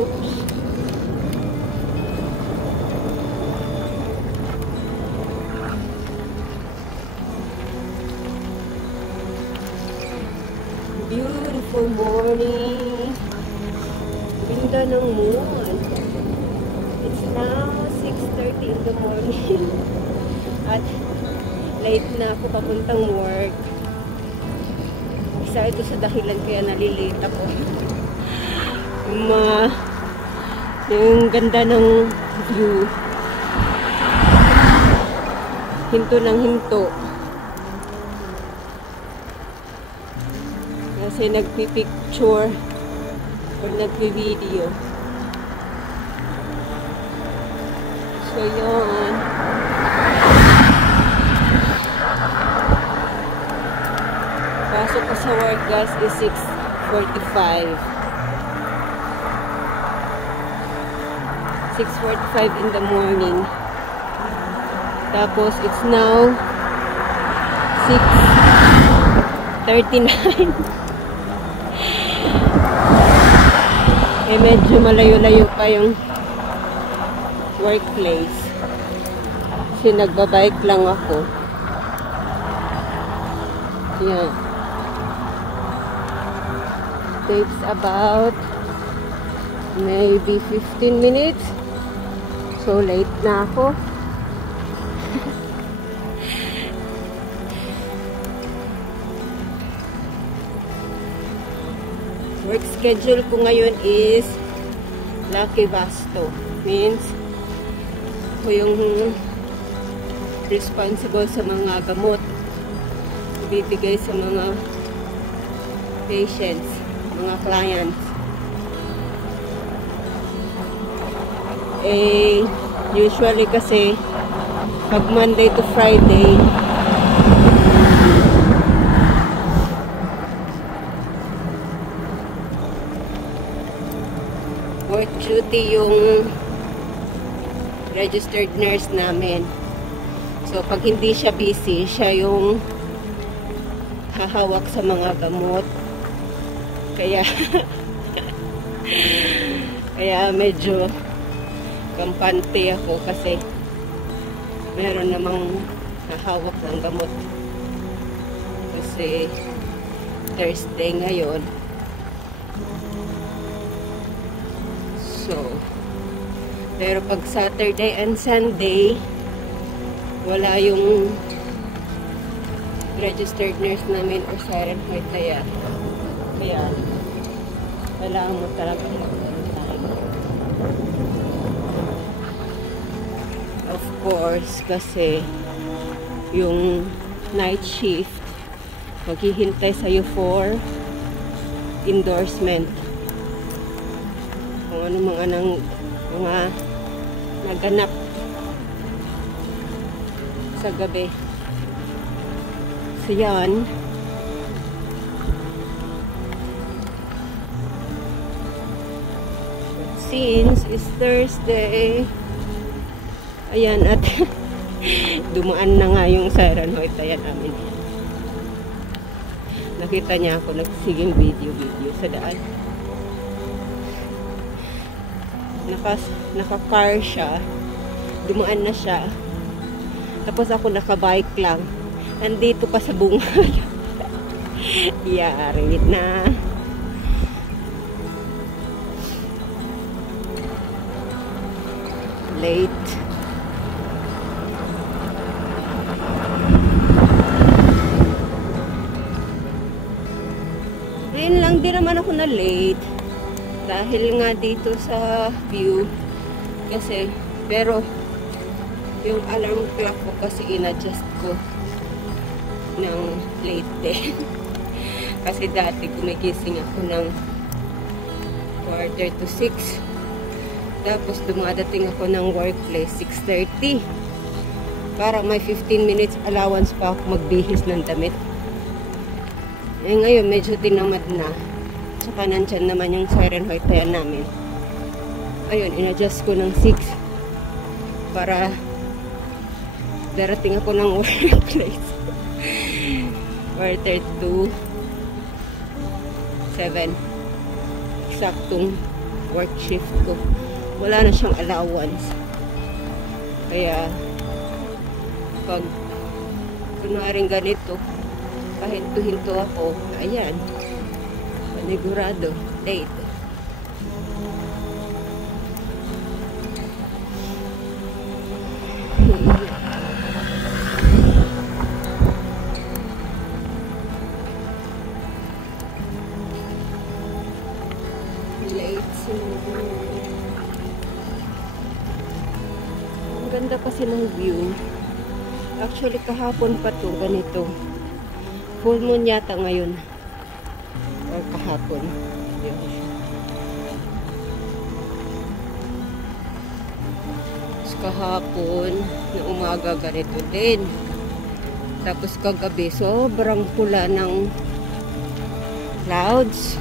Oops. Beautiful morning. Ganda ng moon. It's now 6:30 in the morning. At late na ako papuntang work. Isa ito sa dahilan kaya nalilate ako. Yung ganda ng view. Hinto ng hinto. Kasi nagpipicture or nagpi-video. So yun. Pasok ko sa work guys is 6:45. 6:45 in the morning. Tapos it's now 6:39. Eh medyo malayo-layo pa yung workplace. Kasi nagbabike lang ako. Yan. Takes about maybe 15 minutes. So late na ako. Work schedule ko ngayon is Lucky Vasto. Means ako yung responsible sa mga gamot ibibigay sa mga patients, mga clients. Eh, usually kasi pag Monday to Friday work duty yung registered nurse namin. So, pag hindi siya busy, siya yung hahawak sa mga gamot. Kaya, kaya medyo kampante ako kasi meron namang hahawak ng gamot. Kasi Thursday ngayon. So, pero pag Saturday and Sunday, wala yung registered nurse namin or siren heart kaya kailangan mo talaga mag-time. Of course, kasi yung night shift maghihintay sa'yo for endorsement. Kung ano mga naganap sa gabi. So yan. Since it's Thursday, ayan, at dumaan na nga yung siren hoit ayan namin. Nakita niya ako nagsiging video sa daan. Naka-car siya, dumaan na siya, tapos ako naka-bike lang, nandito pa sa bunga. Yari na. Late. Ngayon lang din naman ako na late. Dahil nga dito sa view. Kasi, pero, yung alarm clock ko kasi in-adjust ko ng late din. Kasi dati gumigising ako ng 5:45. Tapos dumadating ako ng workplace 6:30. Para may 15 minutes allowance pa ako magbihis ng damit. Eh ngayon medyo tinamad na. Tsaka nandyan naman yung siren hoit namin. Ayun, in-adjust ko ng 6 para darating ako ng workplace. 4:32 7. Eksaktong work shift ko. Wala na siyang allowance. Kaya, pag kunwaring ganito, pahinto-hinto ako, ayan, panigurado, late. Ang ganda kasi ng view. Actually, kahapon pa to ganito. Full moon yata ngayon. Or kahapon. Yun. Kahapon na umaga ganito din. Tapos kagabi sobrang pula ng clouds.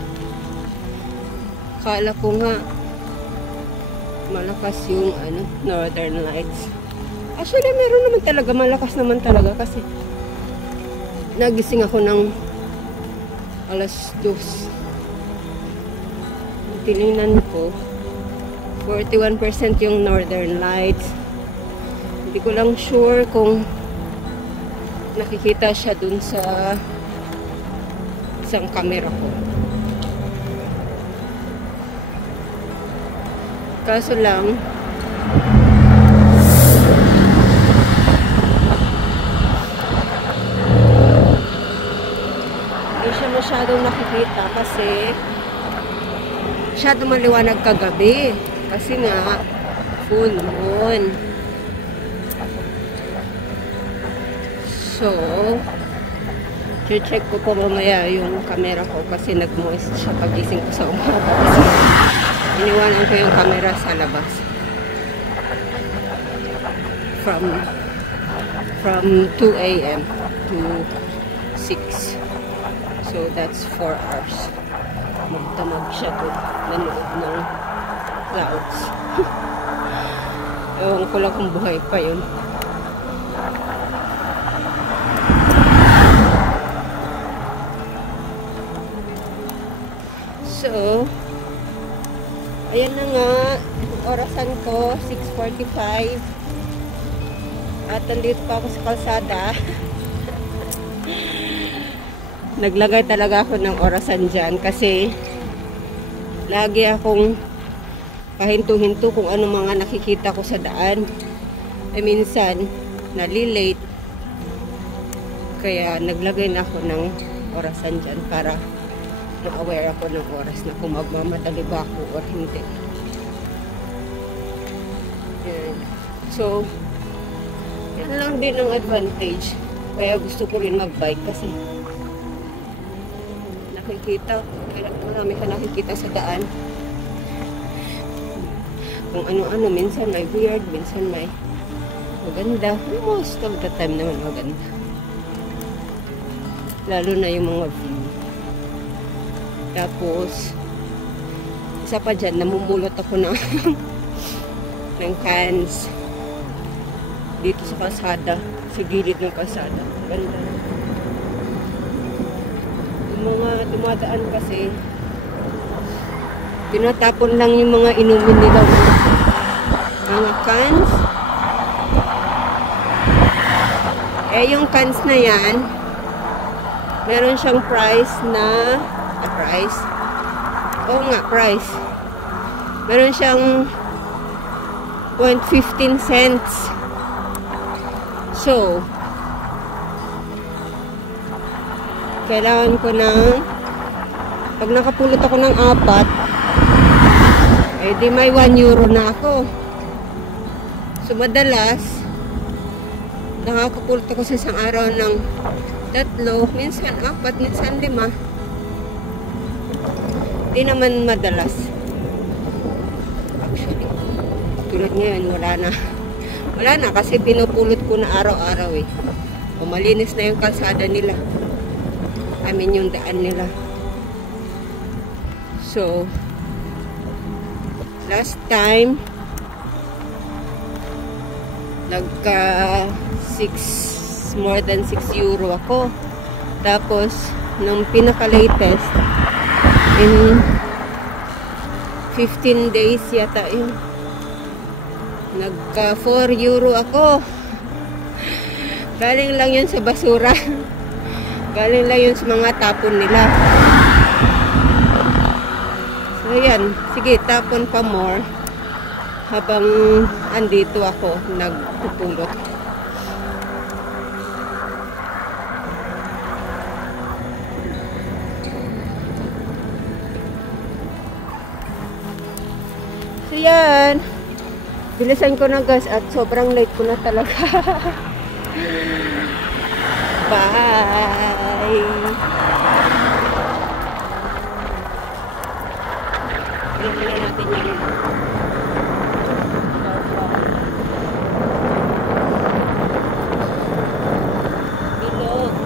Kala ko nga malakas yung Northern Lights. Actually meron naman talaga, malakas naman talaga kasi nagising ako ng alas 2. Tinignan ko 41% yung Northern Lights. Hindi ko lang sure kung nakikita siya dun sa isang camera ko. Kaso lang, hindi siya masyadong nakikita kasi masyadong maliwanag kagabi. Kasi nga, full moon. So, check ko po mamaya yung camera ko kasi nag-moist siya pagising ko sa umaga. Kasi iniwanan ko yung camera sa labas. From 2 a.m. to 6. So, that's 4 hours. Magdamag siya to. Nanood ng clouds. Ewan ko lang kung buhay pa yun. So, ayan na nga, orasan ko, 6:45. At nandito pa ako sa kalsada. Naglagay talaga ako ng orasan dyan kasi lagi akong pahinto-hinto kung ano mga nakikita ko sa daan. Minsan, nalilate. Kaya naglagay na ako ng orasan dyan para ma-aware ako ng oras na kung magmamadali ba ako or hindi. Yan. So, yan lang din ang advantage. Kaya gusto ko rin mag-bike kasi nakikita, marami ka nakikita sa daan. Kung ano-ano, minsan may weird, minsan may maganda. Most of the time naman maganda. Lalo na yung mga view. Tapos, isa pa dyan, namumulot ako ng ng cans dito sa kalsada, sa gilid ng kalsada. Ganda. Yung mga dumadaan kasi, tinatapon lang yung mga inumin nila. Mga cans. Yung cans na yan, meron siyang price na price. Oo nga, price. Meron siyang 0.15 cents. So, kailangan ko ng pag nakapulot ako ng 4, di may 1 euro na ako. So, madalas nakakapulot ako sa isang araw ng 3, minsan 4, minsan 5. Di naman madalas. Actually, tulad ngayon, wala na. Wala na kasi pinupulot ko na araw-araw eh. O malinis na yung kalsada nila. I mean yung daan nila. So, last time, more than 6 euro ako. Tapos, nung pinaka-latest, in 15 days yata yun. Nagka 4 euro ako. Galing lang yun sa basura. Galing lang yun sa mga tapon nila. So yan, sige, tapon pa more habang andito ako nagpupulot. So yan, bilisan ko na guys at sobrang late ko na talaga. Bye! Tingnan natin yung bilog.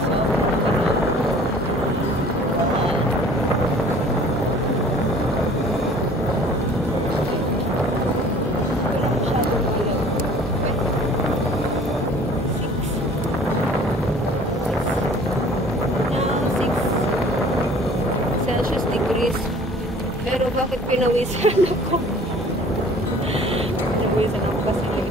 So, Celsius degrees. Pero bakit pinawisan ako? Pinawisan ako kasi